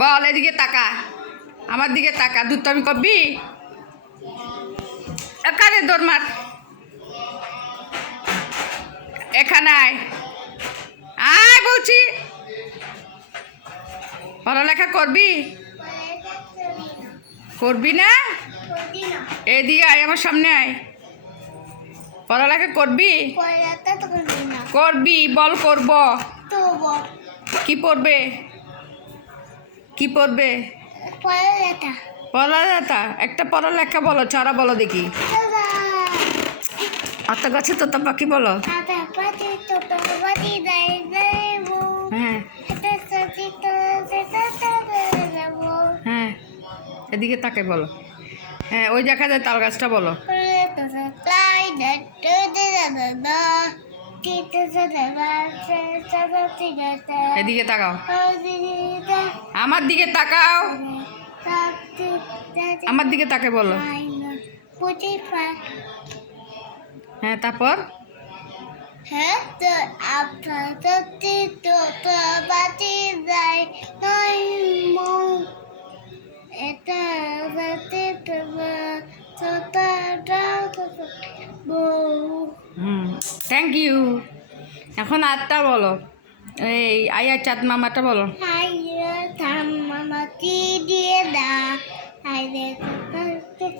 বল এদিকে তাকা। আমার দিকে তাকা দুধ আমি কবি এখানে দৌড় মার। এখানে আয়। আয় বলছি। পড়ালেখা করবি? করবি না? এদিকে আয় আমার সামনে আয়। পড়ালেখা করবি? করবি বল করব। কি পড়বে? কি পড়বে? পড়ালেখা। একটা পড়ালেখা বলো ছড়া বলো দেখি। অত গাছে তো তো পাখি বলো হ্যাঁ। হ্যাঁ। এদিকে তাকে বলো। হ্যাঁ ওই দেখা যায় তাল গাছটা বলো। এদিকে তাকাও। আমার দিকে তাকাও। আমার দিকে তাকে বলো। হ্যাঁ তারপর? থ্যাংক ইউ এখন আটটা বলো। এই আয়া চাঁদ মামাটা বলো।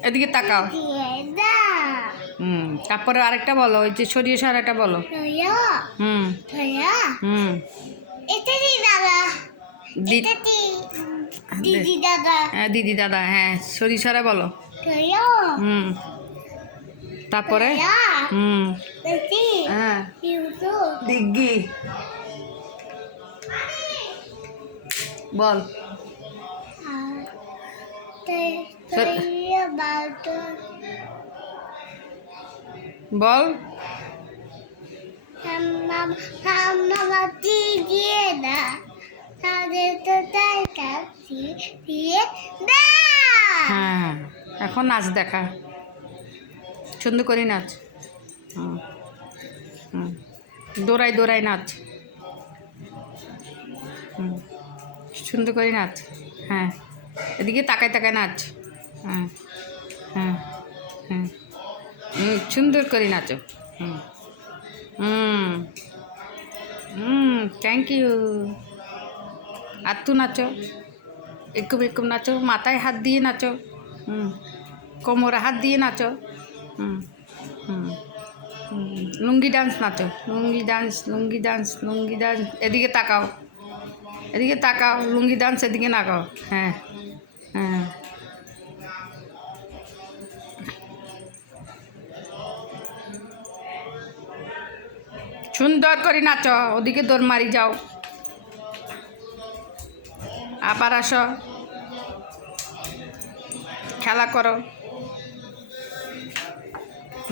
এদিকে তাকাও। হুম তারপরে আরেকটা বলো ওই যে সরিয়ে সারাটা বলো। হুম। হুম। দাদা। দিদি দাদা। হ্যাঁ দিদি দাদা হ্যাঁ সরিয়ে সারা বলো। হুম। তারপরে? হুম। হ্যাঁ। দিগ্গি। বল। বল। দিয়ে তাদের তো তাই কাছি দিয়ে দা হ্যাঁ এখন নাচ দেখা। সুন্দর করে নাচ। হুম হুম দৌড়াই দৌড়াই নাচ। হুম সুন্দর করে নাচ। হ্যাঁ। এদিকে তাকায় তাকায় নাচ। হ্যাঁ হ্যাঁ হ্যাঁ। সুন্দর করে নাচো। হুম হুম হুম থ্যাংক ইউ আর তু নাচো। একুম একুম নাচো। মাথায় হাত দিয়ে নাচো। হুম কোমরে হাত দিয়ে নাচো। হুম হুম, লুঙ্গি ডান্স নাচো। Lungi dance lungi dance lungi dance এদিকে তাকাও। এদিকে তাকাও, লুঙ্গি ডান্স এদিকে নাকাও হ্যাঁ হ্যাঁ। সুন্দর করে নাচো, ওদিকে দৌড় মারি যাও। আবার আসো। খেলা করো।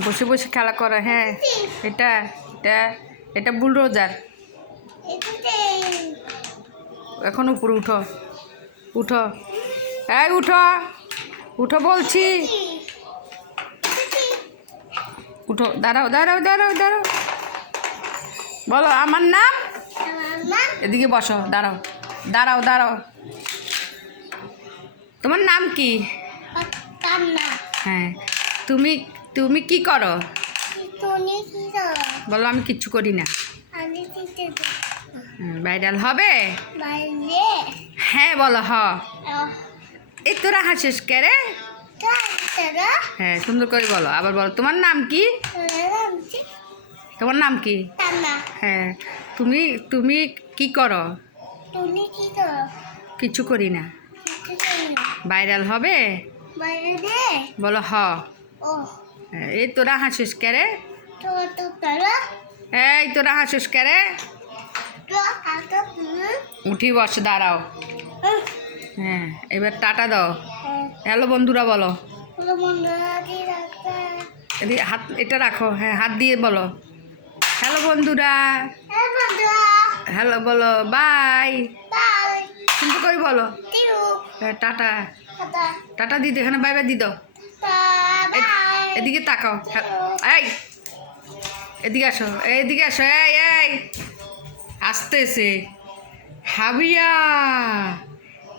বসে বসে খেলা করো হ্যাঁ। এটা এটা এটা বুলডোজার এটাতে এখন উপরে উঠো উঠো। এই উঠো উঠো বলছি। উঠো দাঁড়াও দাঁড়াও দাঁড়াও দাঁড়াও। বলো আমার নাম? এদিকে বসো দাঁড়াও দাঁড়াও দাঁড়াও। তোমার নাম কি? হ্যাঁ তুমি তুমি কি করো? বলো আমি কিচ্ছু করি না। ভাইরাল হবে? হ্যাঁ বলো হ। এই তোরা হাসিস কে রে? হ্যাঁ সুন্দর করে বলো। আবার বলো তোমার নাম কি? তোমার নাম কি? হ্যাঁ তুমি তুমি কি করো? কিছু করি না। ভাইরাল হবে? বলো হ। হ্যাঁ, এই তোরা হাসিস কে রে? এই তোরা হাসিস কে রে? উঠি বস দাঁড়াও। হ্যাঁ এবার টাটা দাও। হ্যালো বন্ধুরা বলো। হাত এটা রাখো হ্যাঁ হাত দিয়ে বলো। হ্যালো বন্ধুরা। হ্যাঁ হ্যালো বলো বাই। সুন্দর করে বলো? হ্যাঁ, টাটা। টাটা টাটা দিদি এখানে বাই বাই দি দাও। এদিকে তাকাও। হ্যাঁ, এই। এদিকে আসো এদিকে আসো এই এই। আসতেছে হাবিয়া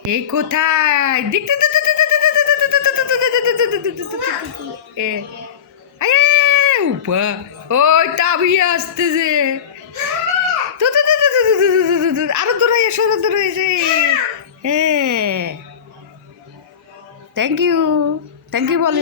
এই কোথায় দেখতে উপা ওই তাবিয়া আসতেছে আরও দূরে এসো দূরে এসে হ্যাঁ থ্যাংক ইউ থ্যাংক ইউ বলে